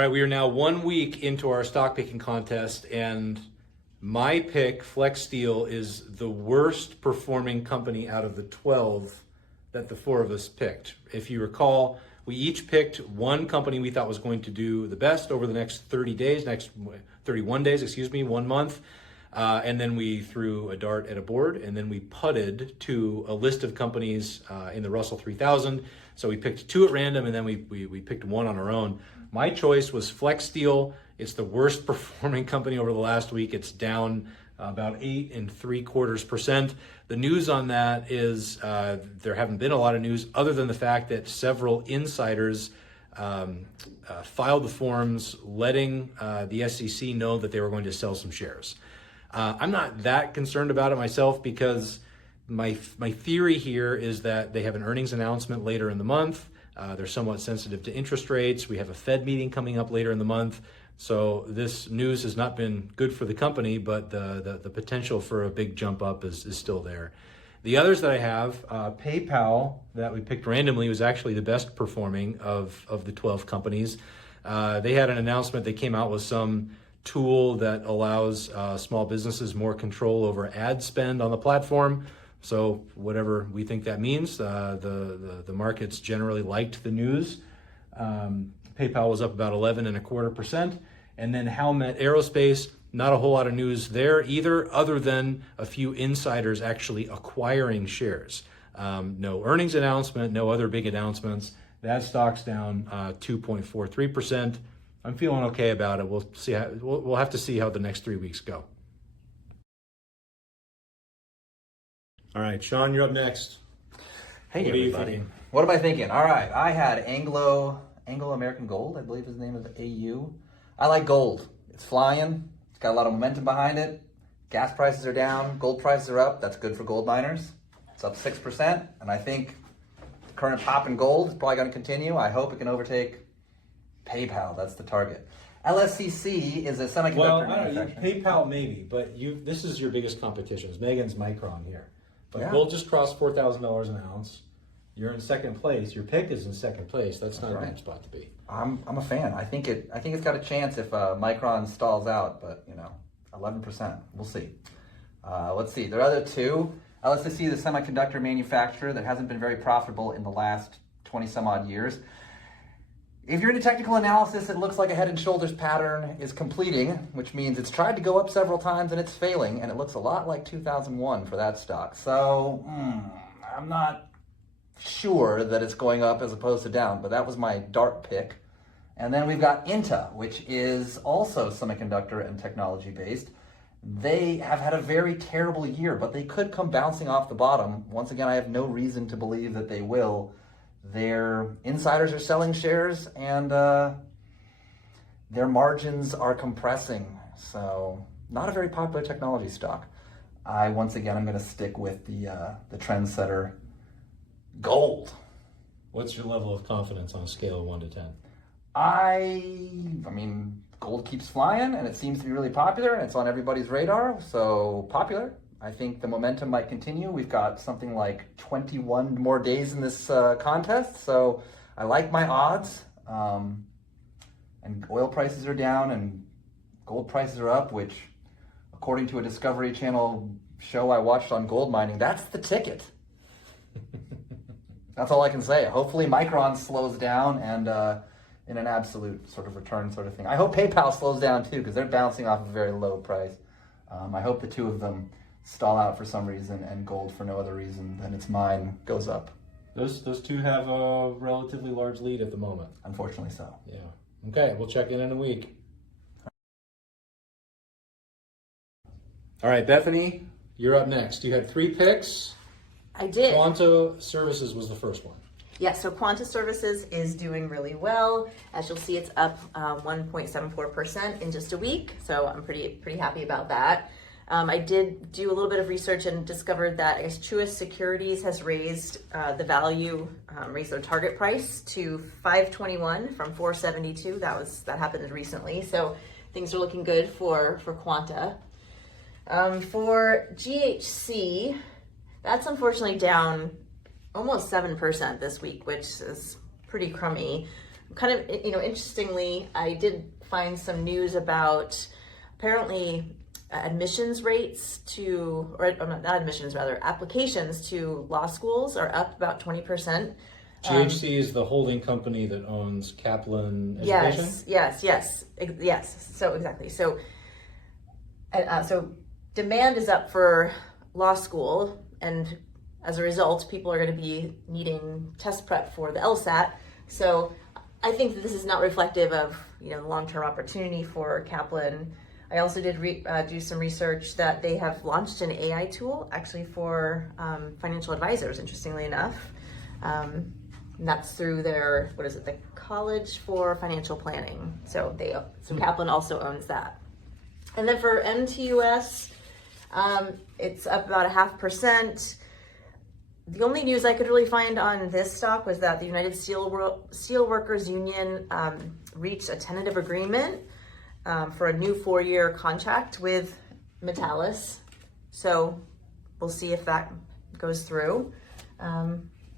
right, we are now 1 week into our stock picking contest, and my pick, Flex Steel, is the worst performing company out of the 12 that the four of us picked. If you recall, we each picked one company we thought was going to do the best over the next 31 days, 1 month. And then we threw a dart at a board, and then we putted to a list of companies in the Russell 3000. So we picked two at random, and then we picked one on our own. My choice was Flex Steel. It's the worst performing company over the last week. It's down about 8.75%. The news on that is there haven't been a lot of news other than the fact that several insiders filed the forms letting the SEC know that they were going to sell some shares. I'm not that concerned about it myself because my theory here is that they have an earnings announcement later in the month. They're somewhat sensitive to interest rates. We have a Fed meeting coming up later in the month. So this news has not been good for the company, but the potential for a big jump up is still there. The others that I have, PayPal, that we picked randomly, was actually the best performing of the 12 companies. They had an announcement. They came out with some tool that allows small businesses more control over ad spend on the platform. So whatever we think that means, the markets generally liked the news. PayPal was up about 11.25%. And then Howmet Aerospace, not a whole lot of news there either, other than a few insiders actually acquiring shares. No earnings announcement, no other big announcements. That stock's down 2.43%. I'm feeling okay about it. We'll see. We'll have to see how the next 3 weeks go. All right, Sean, you're up next. Hey, what are you everybody. thinking? What am I thinking? All right, I had Anglo-American Gold, I believe is the name of the AU. I like gold. It's flying. It's got a lot of momentum behind it. Gas prices are down. Gold prices are up. That's good for gold miners. It's up 6%, and I think the current pop in gold is probably going to continue. I hope it can overtake PayPal. That's the target. LSCC is a semiconductor manufacturer. PayPal maybe, but this is your biggest competition. Mehgan's Micron here. But Yeah. gold just crossed $4,000 an ounce. You're in second place. Your pick is in second place. That's not a bad spot to be. I'm a fan. I think it's got a chance if Micron stalls out, but 11%. We'll see. Let's see. There are other two. LSCC, the semiconductor manufacturer that hasn't been very profitable in the last 20 some odd years. If you're into technical analysis, it looks like a head and shoulders pattern is completing, which means it's tried to go up several times and it's failing, and it looks a lot like 2001 for that stock. So I'm not sure that it's going up as opposed to down, but that was my dart pick. And then we've got INTA, which is also semiconductor and technology based. They have had a very terrible year, but they could come bouncing off the bottom. Once again, I have no reason to believe that they will. Their insiders are selling shares, and their margins are compressing. So not a very popular technology stock. Once again, I'm going to stick with the trendsetter gold. What's your level of confidence on a scale of 1 to 10? I mean, gold keeps flying, and it seems to be really popular, and it's on everybody's radar, so popular. I think the momentum might continue. We've got something like 21 more days in this contest, so I like my odds. And oil prices are down, and gold prices are up, which, according to a Discovery Channel show I watched on gold mining, that's the ticket. That's all I can say. Hopefully Micron slows down and in an absolute sort of return sort of thing. I hope PayPal slows down too, because they're bouncing off a very low price. I hope the two of them stall out for some reason and gold for no other reason than it's mine goes up. Those two have a relatively large lead at the moment. Unfortunately so. Yeah. Okay, we'll check in a week. All right, Bethany, you're up next. You had 3 picks. I did. Quanta Services was the first one. Yeah, so Quanta Services is doing really well. As you'll see, it's up 1.74% in just a week. So I'm pretty happy about that. I did do a little bit of research and discovered that I guess Truist Securities has raised the value, raised their target price to $521 from $472. That happened recently. So things are looking good for Quanta. For GHC, that's unfortunately down almost 7% this week, which is pretty crummy. kind of, interestingly, I did find some news about apparently admissions rates to, or not admissions, rather, applications to law schools are up about 20%. GHC is the holding company that owns Kaplan Education? Yes. So exactly. So demand is up for law school, and as a result, people are going to be needing test prep for the LSAT. So I think that this is not reflective of the long-term opportunity for Kaplan. I also did do some research that they have launched an AI tool actually for financial advisors, interestingly enough. And that's through their, the College for Financial Planning. So Kaplan also owns that. And then for MTUS, it's up about 0.5%. The only news I could really find on this stock was that the United Steelworkers Union reached a tentative agreement for a new 4-year contract with Metallus. So we'll see if that goes through.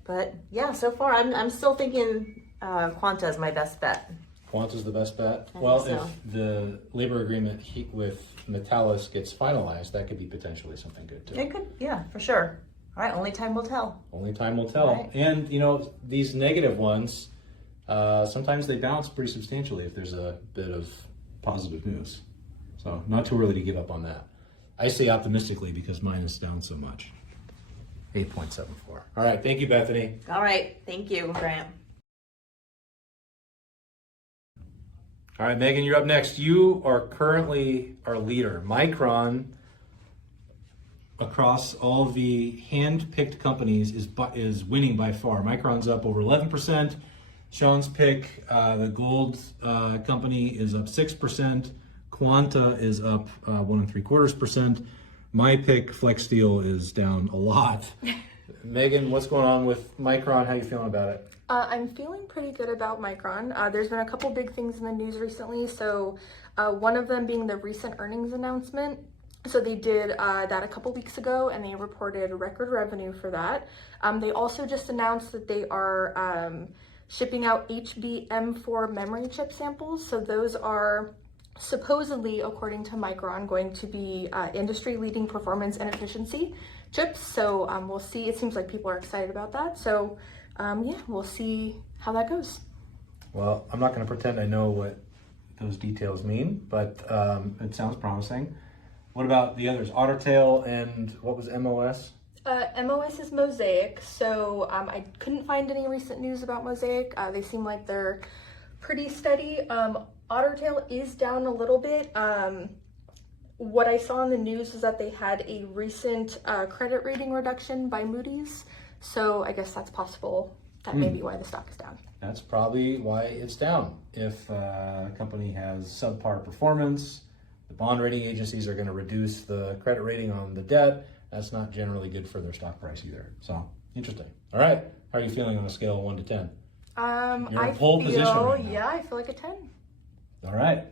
But yeah, so far I'm still thinking Quanta is my best bet. Quanta's the best bet? I Well, think so. if the labor agreement with Metallus gets finalized, that could be potentially something good too. It could, yeah, for sure. All right, only time will tell. Only time will tell. Right. And, these negative ones, sometimes they bounce pretty substantially if there's a bit of positive news. So not too early to give up on that. I say optimistically because mine is down so much. 8.74. All right, thank you, Bethany. All right, thank you, Grant. All right, Megan, you're up next. You are currently our leader. Micron, across all the hand-picked companies, is winning by far. Micron's up over 11%. Sean's pick, the gold company, is up 6%. Quanta is up 1.75%. My pick, Flex Steel, is down a lot. Megan, what's going on with Micron? How are you feeling about it? I'm feeling pretty good about Micron. There's been a couple big things in the news recently. So one of them being the recent earnings announcement. So they did that a couple weeks ago, and they reported record revenue for that. They also just announced that they are shipping out HBM4 memory chip samples. So those are supposedly, according to Micron, going to be industry-leading performance and efficiency chips. So we'll see. It seems like people are excited about that. So yeah, we'll see how that goes. Well, I'm not going to pretend I know what those details mean, but it sounds promising. What about the others? Ottertail and what was MOS? MOS is Mosaic. So I couldn't find any recent news about Mosaic. They seem like they're pretty steady. Ottertail is down a little bit. What I saw in the news is that they had a recent credit rating reduction by Moody's. So I guess that's possible. That may be why the stock is down. That's probably why it's down. If a company has subpar performance, the bond rating agencies are going to reduce the credit rating on the debt. That's not generally good for their stock price either. So, interesting. All right. How are you feeling on a scale of 1 to 10? You're in pole position right now. Yeah, I feel like a 10. All right.